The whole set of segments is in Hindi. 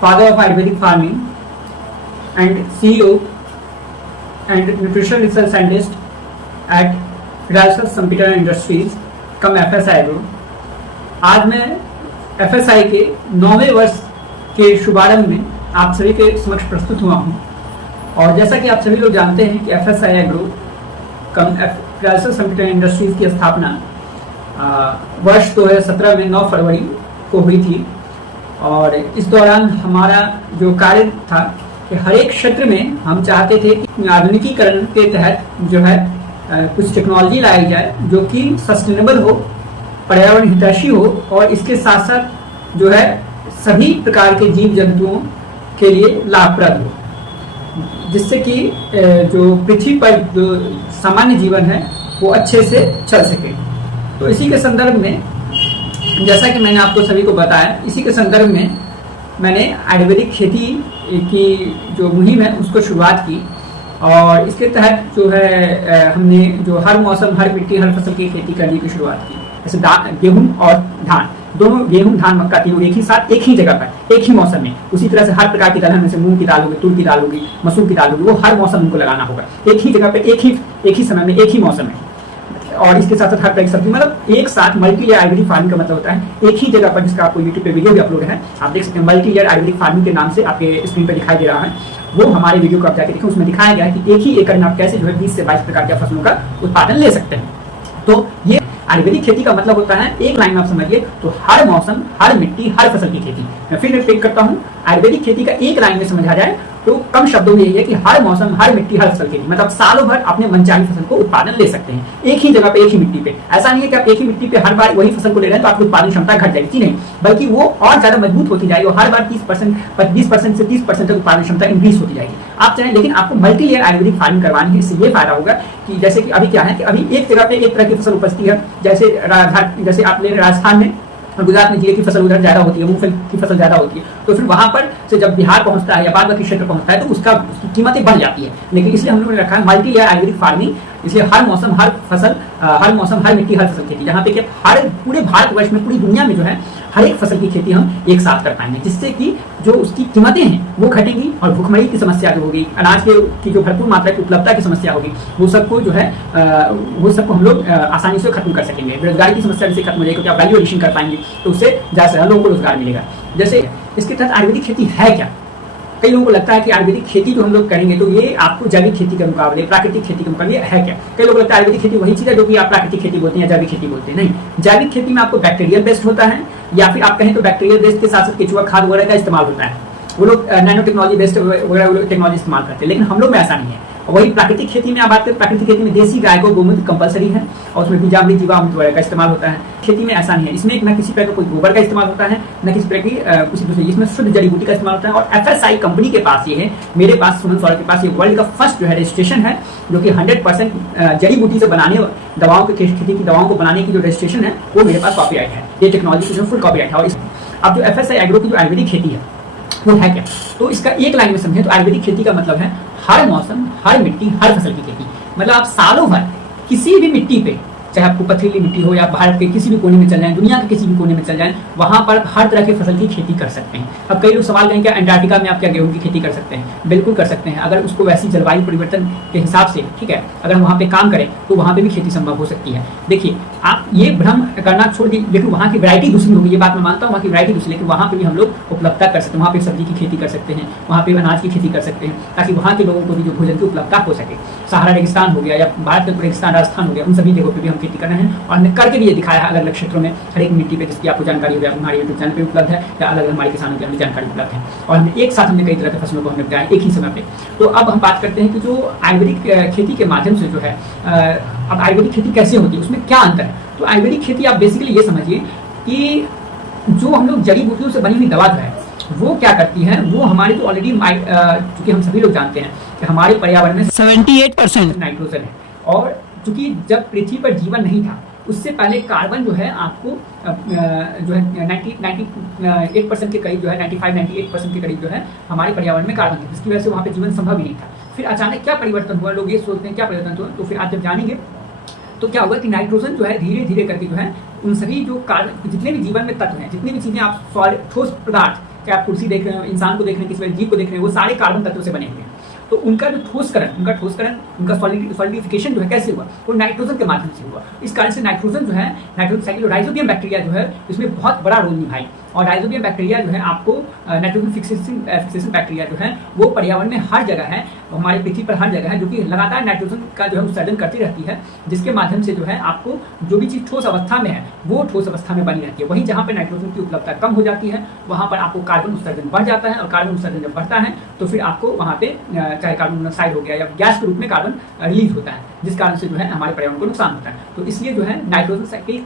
father of Ayurvedic farming and CEO and nutrition research scientist at Ralston Computer Industries come FSI Group। आज मैं FSI के 9वें वर्ष के शुभारंभ में आप सभी के समक्ष प्रस्तुत हुआ हूँ। और जैसा कि आप सभी लोग जानते हैं कि FSI ग्रुप कम रालसन कंप्यूटर इंडस्ट्रीज की स्थापना वर्ष 2017 में 9 फरवरी को हुई थी। और इस दौरान हमारा जो कार्य था कि हर एक क्षेत्र में हम चाहते थे कि आधुनिकीकरण के तहत जो है कुछ टेक्नोलॉजी लाई जाए जो कि सस्टेनेबल हो, पर्यावरण हितैषी हो और इसके साथ साथ जो है सभी प्रकार के जीव जंतुओं के लिए लाभप्रद हो, जिससे कि जो पृथ्वी पर जो सामान्य जीवन है वो अच्छे से चल सके। तो इसी के संदर्भ में जैसा कि मैंने आपको सभी को बताया, इसी के संदर्भ में मैंने आयुर्वेदिक खेती की जो मुहिम है उसको शुरुआत की। और इसके तहत जो है हमने जो हर मौसम, हर मिट्टी, हर फसल की खेती करने की शुरुआत की। जैसे गेहूं और धान, दोनों गेहूं, धान, मक्का तीनों एक ही साथ एक ही जगह पर एक ही मौसम में। उसी तरह से हर प्रकार की दाल, जैसे मूंग की दाल होगी, तुर की दाल होगी, मसूर की दाल होगी, वो हर मौसम उनको लगाना होगा एक ही जगह पे, एक ही समय में, एक ही मौसम में। और इसके साथ साथ हर तरह की सब्जी, मतलब एक साथ मल्टी लेयर आयुर्वेदिक फार्मिंग का मतलब होता है एक ही जगह पर, जिसका आपको यूट्यूब पे वीडियो भी अपलोड है, आप देख सकते हैं। मल्टी लेयर आयुर्वेदिक फार्मिंग के नाम से आपके स्क्रीन पर दिखाई दे रहा है, वो हमारे वीडियो को आप जाकर देखें। उसमें दिखाया गया है कि एक ही एकड़ में आप कैसे जो है 20 से 22 प्रकार के फसलों का उत्पादन ले सकते हैं। तो ये आयुर्वेदिक खेती का मतलब होता है, एक लाइन में आप समझिए तो हर मौसम, हर मिट्टी, हर फसल की खेती। मैं फिर रिपीट करता हूँ, आयुर्वेदिक खेती का एक लाइन में समझा जाए तो कम शब्दों में यही है कि हर मौसम, हर मिट्टी, हर फसल खेती, मतलब सालों भर अपने मनचाही फसल को उत्पादन ले सकते हैं एक ही जगह पे, एक ही मिट्टी पे। ऐसा नहीं है कि आप एक ही मिट्टी पे हर बार वही फसल को ले रहे हैं तो आपकी उत्पादन क्षमता घट जाएगी, नहीं, बल्कि वो और ज्यादा मजबूत होती जाएगी और हर बार 20% से 30% तक उत्पादन क्षमता इंक्रीज होती जाएगी। आप चाहें, लेकिन आपको मल्टी लेयर आयुर्वेदिक फार्मिंग करवानी है। इससे ये फायदा होगा कि जैसे कि अभी क्या है कि अभी एक जगह पे एक तरह की फसल उपजती है, जैसे आप ले राजस्थान में और गुजरात में जीरे की फसल उधर ज्यादा होती है, मूंगफली की फसल ज्यादा होती है, तो फिर वहां पर से जब बिहार पहुंचता है या बाद बाकी क्षेत्र पहुंचता है तो उसकी कीमतें बढ़ जाती है। लेकिन इसलिए हम लोगों ने रखा है मल्टी लेयर आयुर्वेदिक फार्मिंग, इसलिए हर मौसम, हर फसल, हर मौसम, हर मिट्टी, हर फसल खेती, जहाँ पे कि हर पूरे भारतवर्ष में, पूरी दुनिया में जो है हर एक फसल की खेती हम एक साथ कर पाएंगे, जिससे कि जो उसकी कीमतें हैं वो घटेंगी और भूखमरी की समस्या जो होगी, अनाज की जो भरपूर मात्रा की उपलब्धता की समस्या होगी, वो सबको जो है वो सबको हम लोग आसानी से खत्म कर सकेंगे। बेरोजगारी की समस्या भी खत्म हो जाएगी क्योंकि आप वैल्यू एडिशन कर पाएंगे, तो उससे ज़्यादा से ज़्यादा लोगों को रोजगार मिलेगा। जैसे इसके तहत आयुर्वेदिक खेती है क्या? कई लोगों को लगता है कि आयुर्वेदिक खेती जो हम लोग करेंगे तो ये आपको जैविक खेती के मुकाबले, प्राकृतिक खेती के मुकाबले है क्या? कई लोगों को लगता है आयुर्वेदिक खेती वही चीज है जो कि आप प्राकृतिक खेती बोलते हैं या जैविक खेती बोलते हैं। नहीं, जैविक खेती में आपको बैक्टीरियल बेस्ड होता है, या फिर आप कहें तो बैक्टीरियल बेस्ड के साथ साथ केचुआ खाद वगैरह का इस्तेमाल होता है। वो लोग नैनो टेक्नोलॉजी बेस्ड वगैरह टेक्नोलॉजी इस्तेमाल करते हैं, लेकिन हम लोग में ऐसा नहीं है। वही प्राकृतिक खेती में आप बात करें, प्राकृतिक खेती में देसी गाय को गोमूत्र कंपलसरी है और उसमें बीजामृत, जीवामृत वगैरह का इस्तेमाल होता है। खेती में ऐसा नहीं है, इसमें न किसी प्रकार का कोई गोबर का इस्तेमाल होता है, न किसी प्रकार की कुछ दूसरी, इसमें शुद्ध जड़ी बूटी का इस्तेमाल होता है। और FSI कंपनी के पास ये है, मेरे पास, सुमन सौरभ के पास ये वर्ल्ड का फर्स्ट जो है रजिस्ट्रेशन है, जो कि 100% जड़ी बूटी से बनाने दवाओं की खेती की दवाओं को बनाने की जो रजिस्ट्रेशन है वो मेरे पास कॉपीराइट है। ये टेक्नोलॉजी की जो फुल कॉपीराइट है। और अब जो FSI एग्रो की जो आयुर्वेदिक खेती है वो है क्या? तो इसका एक लाइन में समझें तो आयुर्वेदिक खेती का मतलब है हर मौसम, हर मिट्टी, हर फसल की खेती। मतलब आप सालों भर किसी भी मिट्टी पे, चाहे आपको पथरीली मिट्टी हो या भारत के किसी भी कोने में चल जाए, दुनिया के किसी भी कोने में चल जाए, वहां पर हर तरह की फसल की खेती कर सकते हैं। अब कई लोग सवाल करेंगे क्या अंटार्कटिका में आप क्या गेहूं की खेती कर सकते हैं? बिल्कुल कर सकते हैं, अगर उसको वैसी जलवायु परिवर्तन के हिसाब से, ठीक है, अगर हम वहाँ पे काम करें तो वहाँ पे भी खेती संभव हो सकती है। देखिए, आप ये भ्रम करना छोड़ दी, लेकिन वहाँ की वैरायटी दूसरी होगी, ये बात मैं मानता हूँ, वहाँ की वैरायटी दूसरी, लेकिन वहाँ पे भी हम लोग उपलब्धता कर सकते हैं। वहाँ पे सब्जी की खेती कर सकते हैं, वहाँ पे अनाज की खेती कर सकते हैं, ताकि वहाँ के लोगों को भी जो भोजन की उपलब्धता हो सके। सहारा रेगिस्तान हो गया या भारत का रेगिस्तान राजस्थान हो गया, उन सभी जगहों पे भी हम खेती कर रहे हैं और हमने करके भी ये दिखाया है अलग अलग क्षेत्रों में, हर एक मिट्टी पे, जिसकी आपको जानकारी हो गया हमारे यूट्यूब चैनल पे उपलब्ध है, या अलग अलग हमारे किसानों की हमें जानकारी उपलब्ध है। और हमने एक साथ हमने कई तरह के फसलों को हमने बताया एक ही समय पे। तो अब हम बात करते हैं कि जो आयुर्वेदिक खेती के माध्यम से जो है, अब आयुर्वेदिक खेती कैसे होती है, उसमें क्या अंतर है? तो आयुर्वेदिक खेती आप बेसिकली ये समझिए कि जो हम लोग जड़ी बूटियों से बनी हुई दवा जो है वो क्या करती है, वो हमारे तो ऑलरेडी, चूंकि हम सभी लोग जानते हैं कि हमारे पर्यावरण में 78% नाइट्रोजन है, और चूंकि जब पृथ्वी पर जीवन नहीं था उससे पहले कार्बन जो है आपको जो है 98% के करीब जो है 95-98% के करीब जो है हमारे पर्यावरण में कार्बन है, जिसकी वजह से वहाँ पे जीवन संभव ही नहीं था। फिर अचानक क्या परिवर्तन हुआ, लोग ये सोचते हैं क्या परिवर्तन हुआ, तो फिर आप जब जानेंगे तो क्या होगा कि नाइट्रोजन जो है धीरे धीरे करके जो है उन सभी जो जितने भी जीवन में तत्व हैं, जितनी भी चीजें आप ठोस पदार्थ चाहे आप कुर्सी देख रहे हो, इंसान को देख रहे हैं, किसी जीव को देख रहे हैं, वो सारे कार्बन तत्वों से बने हुए हैं। तो उनका जो उनका सॉलिडिफिकेशन जो है कैसे हुआ, वो नाइट्रोजन के माध्यम से हुआ। इस कारण से नाइट्रोजन जो है, नाइट्रोजन साइकिल राइजोबियम बैक्टीरिया जो है इसमें बहुत बड़ा रोल निभाई। और राइजोबियम बैक्टीरिया जो है आपको नाइट्रोजन फिक्सेशन बैक्टीरिया जो है वो पर्यावरण में हर जगह है, हमारी पृथ्वी पर हर जगह है, जो कि लगातार नाइट्रोजन का जो है उत्सर्जन करती रहती है, जिसके माध्यम से जो है आपको जो भी चीज़ ठोस अवस्था में है वो ठोस अवस्था में बनी रहती है। वहीं जहाँ पर नाइट्रोजन की उपलब्धता कम हो जाती है वहाँ पर आपको कार्बन उत्सर्जन बढ़ जाता है, और कार्बन उत्सर्जन जब बढ़ता है तो फिर आपको वहाँ पे चाहे कार्बन मोनोऑक्साइड हो गया या गैस के रूप में कार्बन रिलीज होता है, जिस कारण से जो है हमारे पर्यावरण को नुकसान होता है। तो इसलिए जो है नाइट्रोजन साइकिल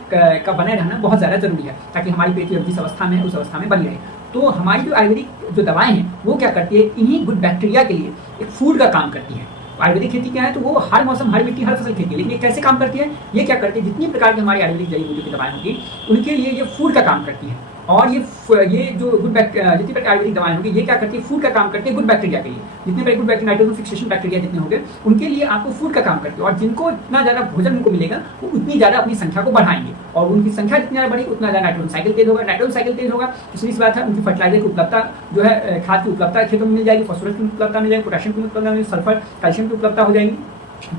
का बने रहना बहुत ज़्यादा जरूरी है, ताकि हमारी पृथ्वी जिस अवस्था में है उस अवस्था में बनी रहे। तो हमारी जो आयुर्वेदिक जो दवाएं हैं वो क्या करती है, इन्हीं गुड बैक्टीरिया के लिए एक फूड का काम करती है। आयुर्वेदिक खेती क्या है, तो वो हर मौसम, हर मिट्टी, हर फसल खेती है। लेकिन ये कैसे काम करती है, ये क्या करती है, जितनी प्रकार की हमारी आयुर्वेदिक जड़ी बूटी की दवाएं होगी उनके लिए ये फूड का काम करती है। और ये जो गुड बैक्टीरिया, जितनी प्रकार आयुर्वेदिक दवाएं होगी ये क्या करती है, फूड का काम करती है गुड बैक्टीरिया के लिए। जितने प्रकार good bacteria, nitrogen fixation bacteria जितने होंगे उनके लिए आपको फूड का काम करती है। और जिनको इतना ज़्यादा भोजन उनको मिलेगा वो उतनी ज़्यादा अपनी संख्या को बढ़ाएंगे, और उनकी संख्या जितनी ज़्यादा बढ़ेगी उतना ज़्यादा नाइट्रोजन साइकिल तेज होगा। नाइट्रोजन साइकिल तेज होगा तो सीधी सी बात है, उनकी फर्टिलाइजर की उपलब्धता जो है, खाद की उपलब्धता खेतों में मिल जाएगी, फॉस्फोरस की उपलब्धता मिल जाएगी, पोटेशियम की उपलब्धता मिल जाएगी, सल्फर कैल्शियम की उपलब्धता हो जाएगी।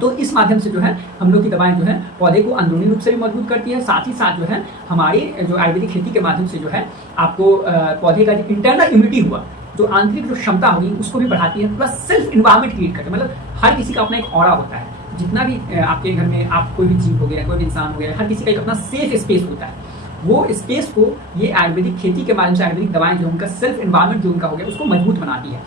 तो इस माध्यम से जो है हम लोग की दवाएं जो है पौधे को अंदरूनी रूप से भी मजबूत करती है, साथ ही साथ जो है हमारी जो आयुर्वेदिक खेती के माध्यम से जो है आपको पौधे का जो इंटरनल इम्यूनिटी हुआ, जो आंतरिक जो क्षमता होगी उसको भी बढ़ाती है, प्लस सेल्फ इन्वायरमेंट क्रिएट करती है। मतलब हर किसी का अपना एक ऑरा होता है, जितना भी आपके घर में आप कोई भी जीव हो गया, कोई भी इंसान हो गया, हर किसी का एक अपना सेफ स्पेस होता है। वो स्पेस को ये आयुर्वेदिक खेती के माध्यम से आयुर्वेदिक दवाएं जो उनका सेल्फ इन्वायरमेंट जो उनका हो गया उसको मजबूत बनाती है,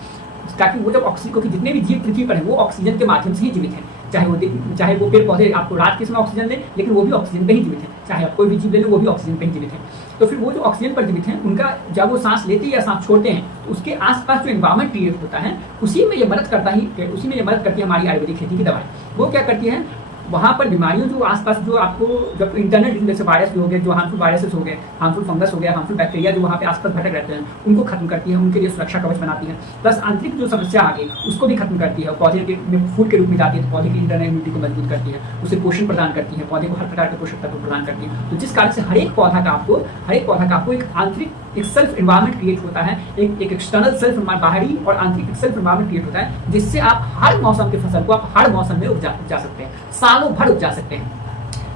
ताकि वो जब ऑक्सीजन, क्योंकि जितने भी जीव पृथ्वी पर है वो ऑक्सीजन के माध्यम से ही जीवित हैं। चाहे वो पेड़ पौधे आपको रात के समय ऑक्सीजन दें, लेकिन वो भी ऑक्सीजन पे ही जीवित हैं। चाहे आप कोई भी जीव ले लो वो भी ऑक्सीजन पे ही जीवित हैं। तो फिर वो जो ऑक्सीजन पर जीवित हैं उनका जब वो सांस लेते हैं या सांस छोड़ते हैं तो उसके आसपास जो एनवायरमेंट क्रिएट होता है उसी में ये मदद करती है हमारी आयुर्वेदिक खेती की दवाएं। वो क्या करती है, वहाँ पर बीमारियों जो आसपास जो आपको जब इंटरनल जैसे वायरस हो गए, जो हार्मफुल वायरसेस हो गए, हार्मफुल फंगस हो गया, हार्मफुल बैक्टीरिया जो वहाँ पे आसपास भटक रहते हैं उनको खत्म करती है, उनके लिए सुरक्षा कवच बनाती है। प्लस आंतरिक जो समस्या आ गई उसको भी खत्म करती है, पौधे के फूड के रूप में जाती है, तो पौधे की इंटरनल इम्यूनिटी को मजबूत करती है, उसे पोषण प्रदान करती है, पौधे को हर प्रकार के पोषक तत्व प्रदान करती है। तो जिस कारण से हर एक पौधा का आपको एक आंतरिक एक सेल्फ इन्वायरमेंट क्रिएट होता है, एक एक्सटर्नल सेल्फ बाहरी और आंतरिक सेल्फ इन्वायरमेंट क्रिएट होता है, जिससे आप हर मौसम के फसल को आप हर मौसम में उपजा सकते हैं, सालों भर उपजा सकते हैं।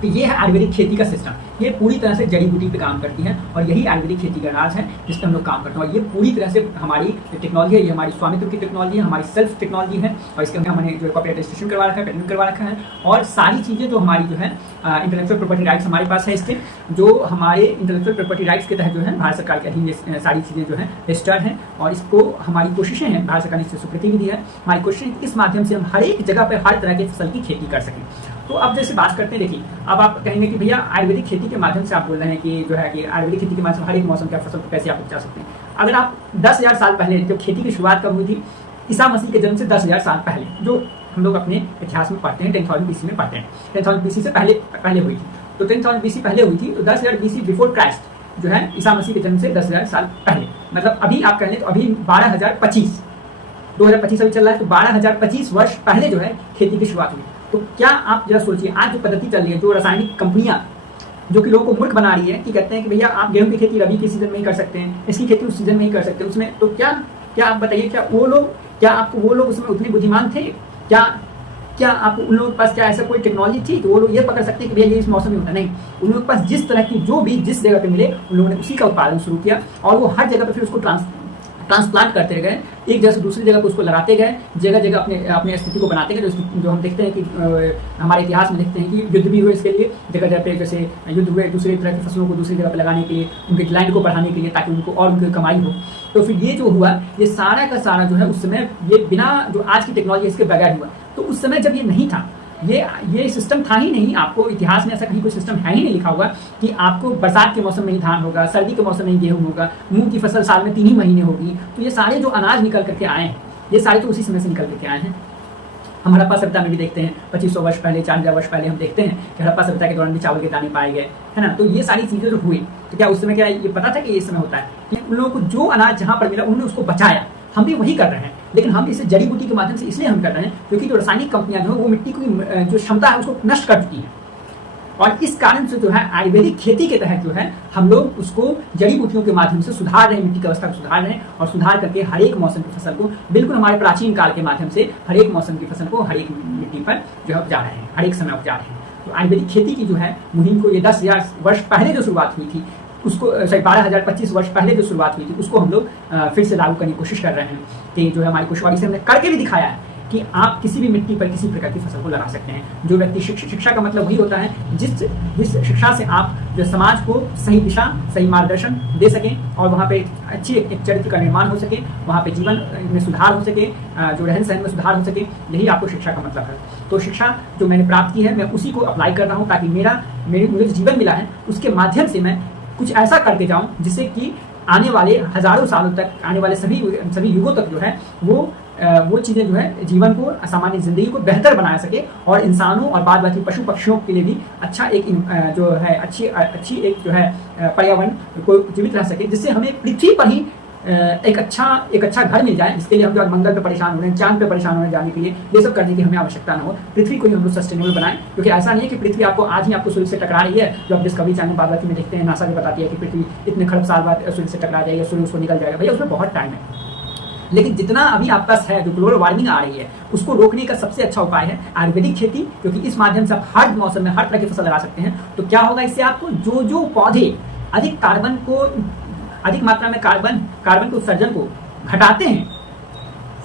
तो ये है आयुर्वेदिक खेती का सिस्टम। ये पूरी तरह से जड़ी बूटी पे काम करती है और यही आयुर्वेदिक खेती का राज है जिस पर हम लोग काम करते हैं। और ये पूरी तरह से हमारी टेक्नोलॉजी है, ये हमारी स्वामित्व की टेक्नोलॉजी है, हमारी सेल्फ टेक्नोलॉजी है। और इसके अंदर हमने जो कॉपीराइट रजिस्ट्रेशन करवा रखा है, पेटेंट करवा रखा है, और सारी चीज़ें जो हमारी जो है इंटेलेक्चुअल प्रॉपर्टी राइट्स हमारे पास है। इसके जो हमारे इंटेलेक्चुअल प्रॉपर्टी राइट्स के तहत जो है भारत सरकार के अधीन सारी चीज़ें जो है रजिस्टर्ड हैं। और इसको हमारी कोशिशें हैं, भारत सरकार ने इससे स्वीकृति भी दी है। हमारी कोशिश इस माध्यम से हम हर एक जगह पर हर तरह की फसल की खेती कर सकें। तो अब जैसे बात करते हैं, देखिए अब आप कहेंगे कि भैया आयुर्वेदिक खेती के माध्यम से आप बोल रहे हैं कि जो है कि आयुर्वेदिक खेती के माध्यम से हर एक मौसम की फसल को कैसे आप उपजा सकते हैं। अगर आप 10,000 साल पहले जब खेती की शुरुआत कब हुई थी, ईसा मसीह के जन्म से 10,000 साल पहले, जो हम लोग अपने इतिहास में पढ़ते हैं 10,000 BC में पढ़ते हैं, 10,000 BC से पहले हुई थी। तो 10,000 BC पहले हुई थी, तो 10,000 BC बिफोर क्राइस्ट जो है ईसा मसीह के जन्म से 10,000 साल पहले, मतलब अभी आप कह लें तो अभी 12,025 2025 अभी चल रहा है, तो 12,025 वर्ष पहले जो है खेती की शुरुआत हुई। तो क्या आप जरा सोचिए, आज जो पद्धति चल रही है, जो रासायनिक कंपनियां जो कि लोगों को मूर्ख बना रही है कि कहते हैं कि भैया आप गेहूं की खेती रबी के सीजन में ही कर सकते हैं, इसकी खेती उस सीजन में ही कर सकते हैं उसमें, तो क्या आप बताइए, क्या वो लोग उसमें उतने बुद्धिमान थे? क्या आप उन लोगों के पास क्या ऐसा कोई टेक्नोलॉजी थी तो वो लोग ये पकड़ सकते हैं कि भैया ये इस मौसम में होता नहीं? उन लोगों के पास जिस तरह की जो भी जिस जगह पे मिले उन लोगों ने उसी का उत्पादन शुरू किया, और वो हर जगह पे फिर उसको ट्रांसप्लांट करते गए, एक जगह से दूसरी जगह पर उसको लगाते गए, जगह जगह अपने स्थिति को बनाते गए। जो हम देखते हैं कि हमारे इतिहास में देखते हैं कि युद्ध भी हुए इसके लिए, जगह जगह पे जैसे युद्ध हुए दूसरी तरह की फसलों को दूसरी जगह पर लगाने के लिए, उनके लैंड को बढ़ाने के लिए, ताकि उनको और उनकी कमाई हो। तो फिर ये जो हुआ, ये सारा का सारा जो है उस समय ये बिना जो आज की टेक्नोलॉजी इसके बगैर हुआ। तो उस समय जब ये नहीं था, ये सिस्टम था ही नहीं, आपको इतिहास में ऐसा कहीं कोई सिस्टम है ही नहीं लिखा हुआ कि आपको बरसात के मौसम में ही धान होगा, सर्दी के मौसम में ही गेहूं होगा, मूंग की फसल साल में 3 ही महीने होगी। तो ये सारे जो अनाज निकल करके आए हैं, ये सारे तो उसी समय से निकल करके आए हैं। हम हड़प्पा सभ्यता में भी देखते हैं 2500 वर्ष पहले, 4000 वर्ष पहले हम देखते हैं कि हड़प्पा सभ्यता के दौरान भी चावल के दाने पाए गए, है ना। तो ये सारी चीज़ें जो हुई, तो क्या उस समय क्या ये पता था कि ये समय होता है? कि उन लोगों को जो अनाज जहाँ पर मिला उन्होंने उसको बचाया। हम भी वही कर रहे हैं, लेकिन हम इसे जड़ी बूटी के माध्यम से इसलिए हम कर रहे हैं क्योंकि जो रासायनिक कंपनियां जो है वो मिट्टी की जो क्षमता है उसको नष्ट कर चुकी है। और इस कारण से जो है आयुर्वेदिक खेती के तहत जो है हम लोग उसको जड़ी बूटियों के माध्यम से सुधार रहे हैं, मिट्टी की अवस्था को सुधार रहे हैं और सुधार करके हर एक मौसम की फसल को बिल्कुल हमारे प्राचीन काल के माध्यम से हर एक मौसम की फसल को हर एक मिट्टी पर जो है उपजा रहे हैं, हर एक समय उपजा रहे हैं। तो आयुर्वेदिक खेती की जो है मुहिम को ये 10,000 वर्ष पहले जो शुरुआत हुई थी उसको 12,025 वर्ष पहले जो शुरुआत हुई थी उसको हम लोग फिर से लागू करने की कोशिश कर रहे हैं। कि जो है हमारी कुशवाड़ी से हमने करके भी दिखाया है कि आप किसी भी मिट्टी पर किसी प्रकार की फसल को लगा सकते हैं। जो व्यक्ति शिक्षा का मतलब वही होता है जिस शिक्षा से आप जो समाज को सही दिशा, सही मार्गदर्शन दे सकें और वहाँ पे अच्छी एक चरित्र का निर्माण हो सके, वहाँ पे जीवन में सुधार हो सके, जो रहन सहन में सुधार हो सके, यही आपको शिक्षा का मतलब है। तो शिक्षा जो मैंने प्राप्त की है मैं उसी को अप्लाई कर रहा हूँ ताकि मुझे जीवन मिला है उसके माध्यम से मैं कुछ ऐसा करके जाऊँ जिससे कि आने वाले हजारों सालों तक, आने वाले सभी युगों तक जो है वो चीज़ें जो है जीवन को, सामान्य जिंदगी को बेहतर बना सके और इंसानों और बाद बाकी पशु पक्षियों के लिए भी अच्छा एक जो है अच्छी एक जो है पर्यावरण को जीवित रह सके, जिससे हमें पृथ्वी पर ही एक अच्छा घर मिल जाए, जिसके लिए हम जो मंगल पे परेशान हो रहे हैं, चांद पे परेशान हो रहे हैं जाने के लिए, ये सब करने की हमें आवश्यकता न हो। पृथ्वी को ही हम लोग सस्टेनेबल बनाएं, क्योंकि ऐसा नहीं है कि पृथ्वी आपको आज ही आपको सूर्य से टकरा रही है। जो आप डिस्कवरी चैनल बाद में देखते हैं, नासा भी बताती है कि पृथ्वी इतने खरब साल बाद सूर्य से टकरा जाएगी, सूर्य उसको निकल जाएगा। भैया उसमें बहुत टाइम है, लेकिन जितना अभी आपके पास है, जो ग्लोबल वार्मिंग आ रही है उसको रोकने का सबसे अच्छा उपाय है आयुर्वेदिक खेती, क्योंकि इस माध्यम से आप हर मौसम में हर तरह की फसल लगा सकते हैं। तो क्या होगा, इससे आपको जो पौधे अधिक मात्रा में कार्बन के उत्सर्जन को घटाते हैं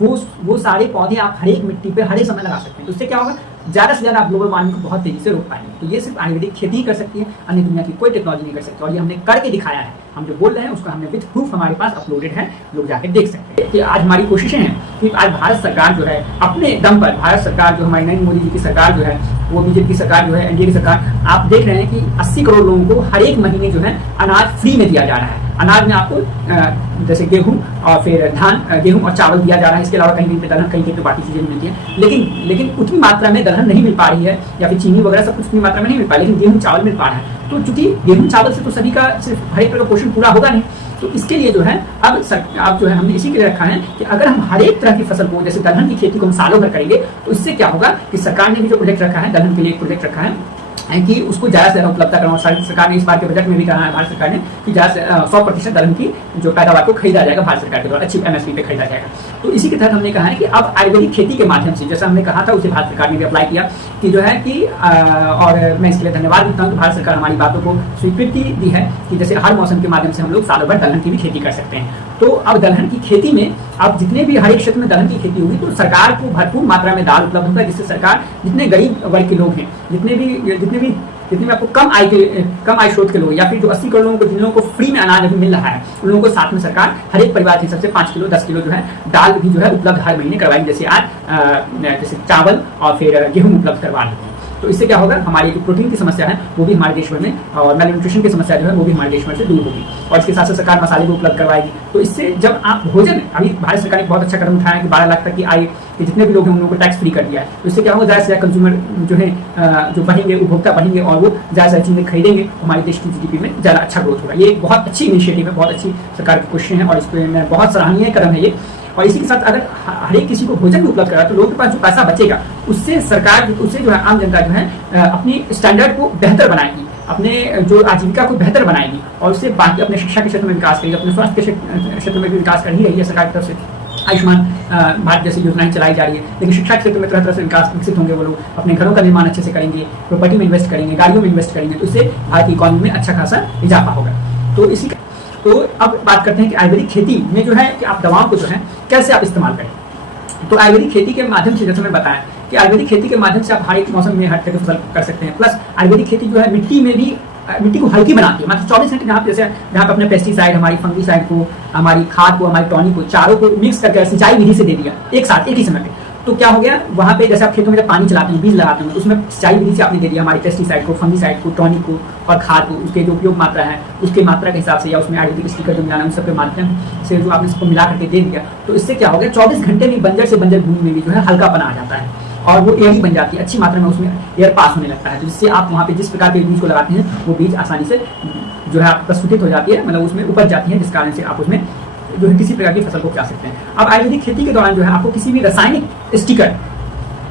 वो सारे पौधे आप हर एक मिट्टी पे हर एक समय लगा सकते हैं। तो इससे क्या होगा, ज़्यादा से ज़्यादा आप ग्लोबल वार्मिंग को बहुत तेजी से रोक पाएंगे। तो ये सिर्फ आयुर्वेदिक खेती ही कर सकती है, अन्य दुनिया की कोई टेक्नोलॉजी नहीं कर सकती। और ये हमने करके दिखाया है, हम जो बोल रहे हैं उसको हमने विद प्रूफ हमारे पास अपलोडेड है, लोग जाके देख सकते हैं। कि आज हमारी कोशिशें हैं कि आज भारत सरकार जो है अपने दम पर, भारत सरकार जो हमारी नरेंद्र मोदी जी की सरकार जो है, वो बीजेपी की सरकार जो है, एनडीए की सरकार, आप देख रहे हैं कि 80 करोड़ लोगों को हर एक महीने जो है अनाज फ्री में दिया जा रहा है। अनाज में आपको जैसे गेहूं और फिर धान, गेहूं और चावल दिया जा रहा है, इसके अलावा कहीं पे दलहन, कहीं पे तो बाकी चीजें मिलती हैं, लेकिन उतनी मात्रा में दलहन नहीं मिल पा रही है, या फिर चीनी वगैरह सब कुछ उतनी मात्रा में नहीं मिल पा रही, लेकिन गेहूं चावल मिल पा रहा है। तो चूंकि गेहूं चावल से तो सभी का सिर्फ हर एक का पोषण पूरा होगा नहीं, तो इसके लिए जो है अब जो है हमने इसी के लिए रखा है कि अगर हम हर एक तरह की फसल को, जैसे दलहन की खेती को हम सालों भर करेंगे, तो इससे क्या होगा कि सरकार ने भी जो प्रोजेक्ट रखा है, दलहन के लिए एक प्रोजेक्ट रखा है कि उसको ज़्यादा से ज़्यादा उपलब्धता करना। सरकार ने इस बार के बजट में भी कहा है, भारत सरकार ने, कि ज़्यादा से 100% दलहन की जो पैदावार को खरीदा जाएगा भारत सरकार के द्वारा, अच्छी एमएसपी पे खरीदा जाएगा। तो इसी के तहत हमने कहा है कि अब आयुर्वेदिक खेती के माध्यम से, जैसा हमने कहा था उसे भारत सरकार ने भी अप्लाई किया कि जो है कि और मैं इसके लिए धन्यवाद देता हूँ कि भारत सरकार हमारी बातों को स्वीकृति दी है कि जैसे हर मौसम के माध्यम से हम लोग सालों भर दलहन की भी खेती कर सकते हैं। तो अब दलहन की खेती में अब जितने भी हर एक क्षेत्र में दलहन की खेती होगी तो सरकार को भरपूर मात्रा में दाल उपलब्ध होगा, जिससे सरकार जितने गरीब वर्ग के लोग हैं, जितने में आपको कम आय स्रोत के लोग, या फिर जो 80 करोड़ लोगों को, जिन लोगों को फ्री में अनाज अभी मिल रहा है, उन लोगों को साथ में सरकार हर एक परिवार की सबसे 5 किलो 10 किलो जो है दाल भी जो है उपलब्ध हर महीने करवाएंगे, जैसे आज जैसे चावल और फिर गेहूं उपलब्ध करवा देते हैं। तो इससे क्या होगा, हमारी जो प्रोटीन की समस्या है वो भी हमारे देश भर में, और मेल न्यूट्रिशन की समस्या जो है वो भी हमारे देश भर से दूर होगी। और इसके साथ साथ सरकार मसाले भी उपलब्ध करवाएगी। तो इससे जब आप भोजन, अभी भारत सरकार ने बहुत अच्छा कदम उठाया है कि 12 लाख तक की आय के जितने भी लोग हैं उन लोगों को टैक्स फ्री कर दिया है। तो इससे क्या होगा, ज़्यादा से ज़्यादा कंज्यूमर जो है जो बढ़ेंगे, उपभोक्ता बढ़ेंगे और वो ज़्यादा से ज़्यादा चीज़ें खरीदेंगे, हमारे देश की जीडीपी में ज़्यादा अच्छा ग्रोथ होगा। ये एक बहुत अच्छी इनिशिएटिव है, बहुत अच्छी सरकार की कोशिशें हैं और इस पर मैं बहुत सराहनीय कदम है ये। और इसी के साथ अगर हर एक किसी को भोजन भी उपलब्ध करा तो लोगों के पास जो पैसा बचेगा उससे सरकार, उससे जो है आम जनता जो है अपनी स्टैंडर्ड को बेहतर बनाएगी, अपने जो आजीविका को बेहतर बनाएगी और उससे बाकी अपने शिक्षा के क्षेत्र में विकास करेगी, अपने स्वास्थ्य के क्षेत्र में भी विकास कर ही रही है सरकार की तरफ से। आयुष्मान भारत जैसी योजनाएं चलाई जा रही है, लेकिन शिक्षा क्षेत्र में तरह तरह से विकास विकसित होंगे। वो लोग अपने घरों का निर्माण अच्छे से करेंगे, प्रॉपर्टी में इन्वेस्ट करेंगे, गाड़ियों में इन्वेस्ट करेंगे, तो इससे भारत की इकॉनमी में अच्छा खासा इजाफा होगा। तो अब बात करते हैं कि आयुर्वेदिक खेती में जो है कि आप दवाओं को जो है कैसे आप इस्तेमाल करें। तो आयुर्वेदिक खेती के माध्यम से, जैसे मैं बताया कि आयुर्वेदिक खेती के माध्यम से आप हर एक मौसम में हर तरह की फसल कर सकते हैं। प्लस आयुर्वेदिक खेती जो है मिट्टी को हल्की बनाती है, मतलब 24 घंटे जहाँ पे अपने पेस्टिसाइड, हमारी फंगीसाइड को, हमारी खाद को, हमारी टॉनिक को, चारों को मिक्स करके सिंचाई विधि से दे दिया एक साथ एक ही समय पे। तो क्या हो गया, वहाँ पे जैसे आप खेतों में जब पानी चलाते हैं, बीज लगाते हैं, तो उसमें सिंचाई विधि से आपने दे दिया हमारी पेस्टिसाइड को, फंगीसाइड को, टॉनिक को और खाद को, उसके जो उपयोग मात्रा है उसके मात्रा के हिसाब से, या उसमें आयुर्वेदिक स्टिकर जो मिलाना है उन सबके माध्यम से जो आपने सबको मिला करके दे दिया। तो इससे क्या हो गया, 24 घंटे में बंजर से बंजर भूमि में भी जो है हल्कापन आ जाता है और वो एयरी बन जाती है, अच्छी मात्रा में उसमें एयर पास होने लगता है, जिससे आप वहाँ पे जिस प्रकार के बीज को लगाते हैं वो बीज आसानी से जो है प्रस्फुटित हो जाती है, मतलब उसमें उपज जाती है, जिस कारण से आप उसमें जो है किसी प्रकार की फसल को उपजा सकते हैं। अब आयुर्वेदिक खेती के दौरान जो है आपको किसी भी रासायनिक स्टिकर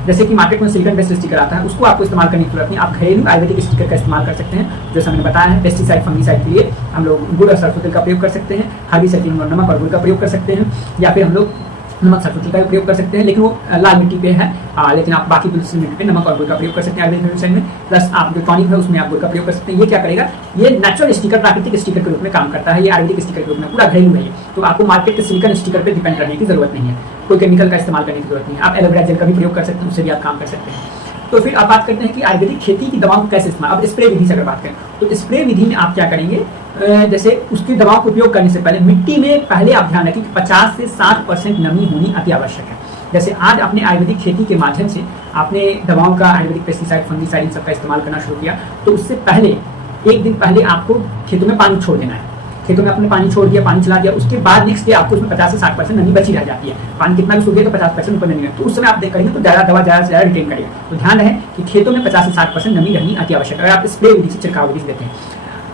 जैसे कि मार्केट में सिलिकॉन बेस्ड स्टिकर आता है, उसको आपको इस्तेमाल करने की जरूरत नहीं, आप घरेलू आयुर्वेदिक स्टिकर का इस्तेमाल कर सकते हैं। जैसे मैंने बताया है, पेस्टिसाइड फंगीसाइड के लिए हम लोग गुड़ और सरसों तेल का प्रयोग कर सकते हैं, हर्बिसाइड के लिए नमक और गुड़ का प्रयोग कर सकते हैं, या फिर हम लोग नमक सरसों तेल का प्रयोग कर सकते हैं, लेकिन वो लाल मिट्टी पे है, लेकिन आप बाकी दूसरी मिट्टी पे नमक और गुड़ का प्रयोग कर सकते हैं आयुर्वेदिक फंगीसाइड में। प्लस आप जो टॉनिक है उसमें आप गुड़ का प्रयोग कर सकते हैं। ये क्या करेगा, ये नेचुरल स्टिकर, प्राकृतिक स्टिकर के रूप में काम करता है, ये आयुर्वेदिक स्टिकर के रूप में पूरा घरेलू है। तो आपको मार्केट के सिलिकॉन स्टिकर पर डिपेंड करने की जरूरत नहीं है, कोई केमिकल का इस्तेमाल करने की जरूरत नहीं है। आप एलोवेरा जेल का भी प्रयोग कर सकते हैं, उससे भी आप काम कर सकते हैं। तो फिर अब बात करते हैं कि आयुर्वेदिक खेती की दवाओं को कैसे इस्तेमाल, अब स्प्रे विधि से अगर बात करें तो स्प्रे विधि में आप क्या करेंगे, जैसे उसकी दवाओं का उपयोग करने से पहले मिट्टी में पहले आप ध्यान रखें कि 50 से 60% नमी होनी अति आवश्यक है। जैसे आज आपने आयुर्वेदिक खेती के माध्यम से आपने दवाओं का, आयुर्वेदिक पेस्टिसाइड फंगीसाइड इन सबका इस्तेमाल करना शुरू किया, तो उससे पहले एक दिन पहले आपको खेतों में पानी छोड़ देना है। खेतों में आपने पानी छोड़ दिया, पानी चला दिया, उसके बाद नेक्स्ट डे आपको उसमें 50 से 60% नमी बची रह जाती है। पानी कितना भी सूख गया तो 50% ऊपर नमी है, तो उस समय आप देख करेंगे तो ज़्यादा दवा ज़्यादा से ज़्यादा रिटेन करेगा। तो ध्यान रहे कि खेतों में 50 से 60% नमी रहनी अति आवश्यक है। अगर आप स्प्रे विधि से, छिड़काव विधि से देते हैं,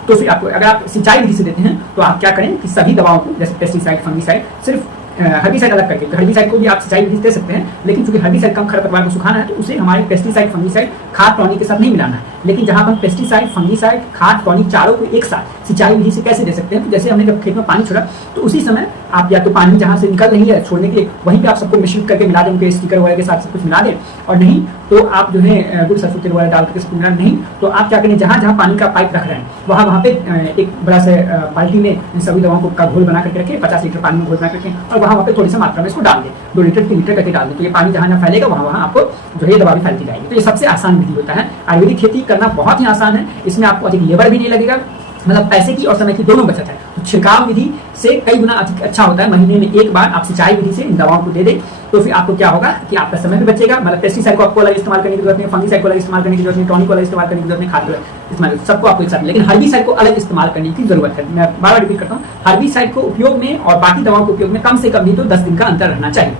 तो फिर आपको, अगर आप सिंचाई विधि से देते हैं तो आप क्या करें कि सभी दवाओं को, जैसे पेस्टिसाइड फंगीसाइड, सिर्फ हर्बिसाइड अलग करके, तो हर्बिसाइड को भी आप सिंचाई विधि से दे सकते हैं, लेकिन चूंकि हर्बिसाइड कम खरपतवार को सुखाना है तो उसे हमारे पेस्टिसाइड फंगीसाइड खाद टॉनिक के साथ नहीं मिलाना है। लेकिन जहां हम पेस्टिसाइड फंगीसाइड खाद टॉनिक चारों को एक साथ सिंचाई विधि से कैसे दे सकते हैं, तो जैसे हमने जब खेत में पानी छोड़ा तो उसी समय आप या तो पानी जहां से निकल रही है छोड़ने के लिए वहीं पे आप सबको मिश्रित करके मिला दें, उनके स्टिकर वगैरह के साथ सब कुछ मिला दें, और नहीं तो आप जो है गुड़ सरसों तेल वगैरह डाल करके सब मिला, नहीं तो आप क्या करें, जहां जहां पानी का पाइप रख रहे हैं वहां पे एक बड़ा सा बाल्टी में इन सभी दवाओं को का घोल बना करके रखें, 50 लीटर पानी में घोल बना करके, और वहां पे थोड़ी सी मात्रा में इसको डाल दें, 2 लीटर 3 लीटर करके डाल दें, तो ये पानी जहां जहां फैलेगा वहां आपको जो है दवा भी फैलती जाएगी। तो ये सबसे आसान विधि होता है। आयुर्वेदिक खेती करना बहुत ही आसान है, इसमें आपको अधिक लेबर भी नहीं लगेगा, मतलब पैसे की और समय की दोनों बचत है। तो छिड़काव विधि से कई गुना अधिक अच्छा होता है। महीने में एक बार आप सिंचाई विधि से इन दवाओं को दे दें, तो फिर आपको क्या होगा कि आपका समय भी बचेगा, मतलब पेस्टिसाइड को आपको अलग इस्तेमाल करने की जरूरत नहीं, फंगीसाइड को अलग इस्तेमाल करने की जरूरत नहीं, टॉनिक को अलग इस्तेमाल करने की जरूरत नहीं, खाद को इस्तेमाल, सबको आपको एक साथ, लेकिन हर्बिसाइड को अलग इस्तेमाल करने की जरूरत है। मैं बार बार रिपीट करता हूँ, हर्बिसाइड को उपयोग में और बाकी दवाओं के उपयोग में कम से कम नहीं तो 10 दिन का अंतर रहना चाहिए।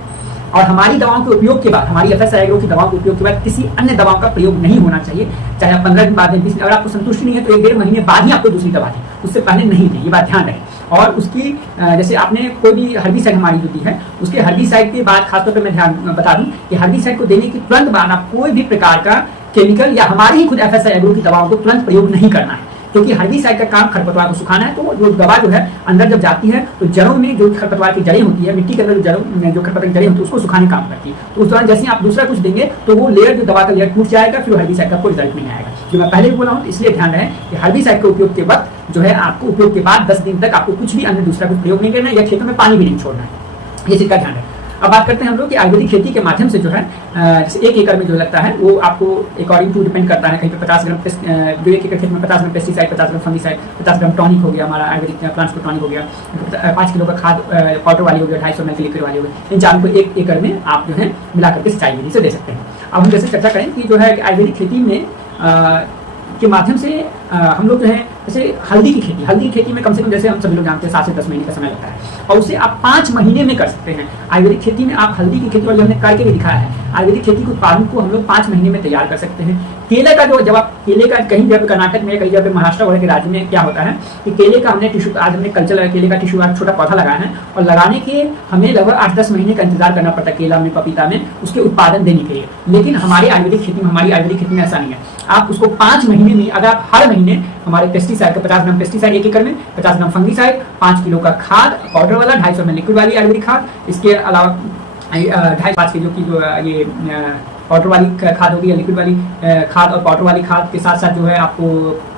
और हमारी दवाओं के उपयोग के बाद, हमारी एफएसआई एग्रो की दवाओं के उपयोग के बाद किसी अन्य दवाओं का प्रयोग नहीं होना चाहिए। चाहे आप 15 दिन बाद में, 20 दिन, अगर आपको संतुष्टि नहीं है तो 1-1.5 महीने बाद ही आपको दूसरी दवा दी, उससे पहले नहीं दी, ये बात ध्यान रहे। और उसकी जैसे आपने कोई भी हर्बिसाइड हमारी जो दी है, उसके हर्बिसाइड के बाद खासतौर पर मैं ध्यान बता दूं कि हर्बिसाइड को देने के तुरंत बाद आप कोई भी प्रकार का केमिकल या हमारी ही खुद एफएसआई एग्रो की दवाओं को तुरंत प्रयोग नहीं करना है, क्योंकि हर्बिसाइड का काम खरपतवार को सुखाना है। तो जो दवा जो है अंदर जब जाती है तो जड़ों में जो खरपतवार की जड़ें होती है, मिट्टी के अंदर जो जड़ों में जो खरपतवार की जड़ें होती है उसको सुखाने काम करती है। तो उस दौरान जैसे आप दूसरा कुछ देंगे तो वो लेयर, जो दवा का लेयर टूट जाएगा, फिर हर्बिसाइड का कोई रिजल्ट नहीं आएगा। जो मैं पहले भी बोला हूँ, इसलिए ध्यान रहे कि हर्बिसाइड के उपयोग के वक्त जो है आपको उपयोग के बाद 10 दिन तक आपको कुछ भी अन्य दूसरा कुछ प्रयोग नहीं करना है, या खेतों में पानी भी नहीं छोड़ना है, ये चीज का ध्यान है। अब बात करते हैं हम लोग कि आयुर्वेदिक खेती के माध्यम से जो है जैसे 1 एकड़ में जो लगता है वो आपको अकॉर्डिंग टू डिपेंड करता है। कहीं पे 50 ग्राम जो 1 एकड़ खेत में 50 ग्राम पेस्टिसाइड, 50 ग्राम फंगीसाइड, 50 ग्राम टॉनिक हो गया, हमारा आयुर्वेदिक प्लांट्स को टॉनिक हो गया, 5 किलो का खाद पाउडर वाली हो गया, 250 ml की लिक्विड वाली हो गई, इन चारों को 1 एकड़ में आप जो है मिला करके सिंचाई विधि से दे सकते हैं। अब हम जैसे चर्चा करें कि जो है आयुर्वेदिक खेती में के माध्यम से हम लोग जो है जैसे हल्दी की खेती में कम से कम, जैसे हम सभी लोग जानते हैं, 7 से 10 महीने का समय लगता है, और उसे आप 5 महीने में कर सकते हैं। आयुर्वेदिक खेती में आप हल्दी की खेती वाली हमने करके भी दिखाया है। आयुर्वेदिक खेती के उत्पादन को हम लोग 5 महीने में तैयार कर सकते हैं। केले का जो, जब आप केले का कहीं जगह कर्नाटक में, कहीं जगह महाराष्ट्र वगैरह के राज्य में क्या होता है कि केले का हमने टिश्यू, आज हमने कल्चर केले का टिश्यू आज छोटा पौधा लगाया है, और लगाने के हमें लगभग 8-10 महीने का इंतजार करना पड़ता है केला में, पपीता में, उसके उत्पादन देने के लिए। लेकिन हमारी आयुर्वेदिक खेती में ऐसा नहीं है। आप उसको 5 महीने में, अगर आप हर महीने हमारे पेस्टिसाइड का 50 ग्राम पेस्टिसाइड 1 एकड़ में, 50 ग्राम फंगीसाइड, 5 किलो का खाद पाउडर वाला, 250 ml लिक्विड वाली आयुर्वेदिक खाद, इसके अलावा 2.5 किलो की जो ये पाउडर वाली खाद होगी या लिक्विड वाली खाद, और पाउडर वाली खाद के साथ साथ जो है आपको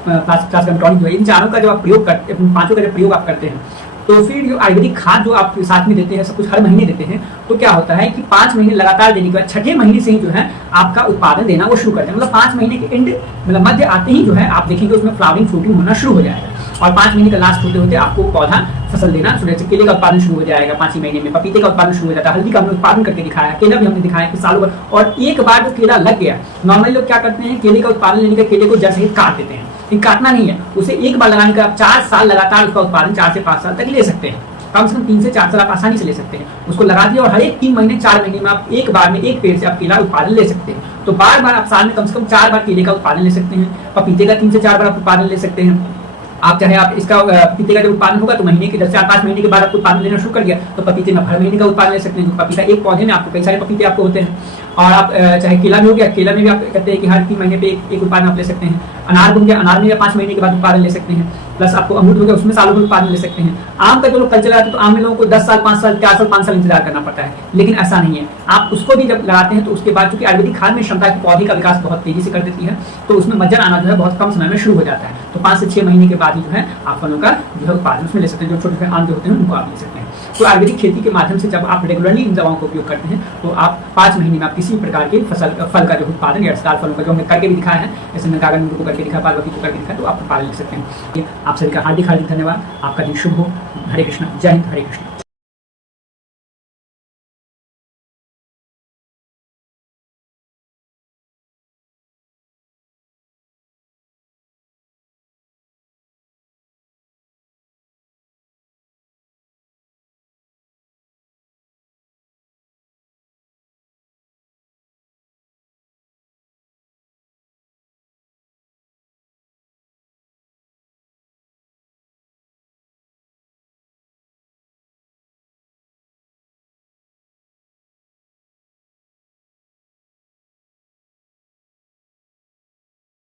50 ग्राम टॉनिक जो है, इन चारों का जो आप प्रयोग करते हैं, 5 का जब प्रयोग आप करते हैं, तो फिर जो आयुर्वेदिक खाद जो आप साथ में देते हैं, सब कुछ हर महीने देते हैं, तो क्या होता है कि 5 महीने लगातार देने के बाद 6ठे महीने से ही जो है आपका उत्पादन देना वो शुरू करते हैं। मतलब 5 महीने के एंड, मतलब मध्य आते ही जो है आप देखेंगे उसमें फ्लावरिंग फ्रूटिंग होना शुरू हो जाएगा, और 5 महीने का लास्ट होते होते आपको पौधा फसल देना शुरू। जैसे केले का उत्पादन शुरू हो जाएगा 5 ही महीने में, पपीते का उत्पादन शुरू हो जाता है, हल्दी का हमने उत्पादन करके दिखाया, केला भी हमने दिखाया कि सालों भर। और एक बार जो केला लग गया, नॉर्मली लोग क्या करते हैं, केले का उत्पादन लेने के केले को जड़ सहित काट देते हैं, काटना नहीं है उसे, एक बार लगाने का आप 4 साल लगातार उसका उत्पादन 4 से 5 साल तक ले सकते हैं। कम से कम 3 से 4 साल आप आसानी से ले सकते हैं। उसको लगा दिया और हर एक 3 महीने 4 महीने में आप एक बार में एक पेड़ से आप केला उत्पादन ले सकते हैं। तो बार बार आप साल में कम से कम 4 बार केले का उत्पादन ले सकते हैं। पपीते का 3 से 4 बार आप उत्पादन ले सकते हैं। आप चाहे आप इसका पपीते का जब उत्पादन होगा तो महीने के 10 से 5 महीने के बाद आपको उत्पादन देना शुरू कर दिया तो पपीते में हर महीने का उत्पादन ले सकते हैं। जो पपीता एक पौधे में आपको कई सारे पपीते आपको होते हैं। और आप चाहे केला भी हो गया, केला में भी आप कहते हैं कि हर 3 महीने पे एक उत्पादन आप ले सकते हैं। अनार हो गया, अनार में 5 महीने के बाद उत्पादन ले सकते हैं। प्लस आपको अमरूद हो गया, उसमें सालों भर उत्पादन ले सकते हैं। आम का जो लोग कल्चर लगाते हैं तो आम में लोगों को 10 साल, 5 साल, 4 साल, 5 साल इंतजार करना पड़ता है, लेकिन ऐसा नहीं है। आप उसको भी जब लगाते हैं तो उसके बाद चूंकि आयुर्वेदिक खाद में क्षमता की पौधे का विकास बहुत तेजी से कर देती है तो उसमें मज्जर आना जो है बहुत कम समय में शुरू हो जाता है। तो 5 से 6 महीने के बाद ही जो है आप फलों का जो है उत्पादन उसमें ले सकते हैं। जो छोटे छोटे आम जो होते हैं उनको आप ले सकते हैं। तो आयुर्वेदिक खेती के माध्यम से जब आप रेगुलरली इन दवाओं का उपयोग करते हैं तो आप 5 महीने में आप किसी प्रकार के फल का जो उत्पादन या रसदार फलों का जो हमने करके भी दिखाया है, जैसे मैंने गागन को करके दिखाया, पार्वती को करके दिखाया, तो आप उत्पादन ले सकते हैं। आप सभी का हार्दिक हार्दिक धन्यवाद। आपका दिन शुभ हो। हरे कृष्ण। जय हिंद। हरे कृष्ण।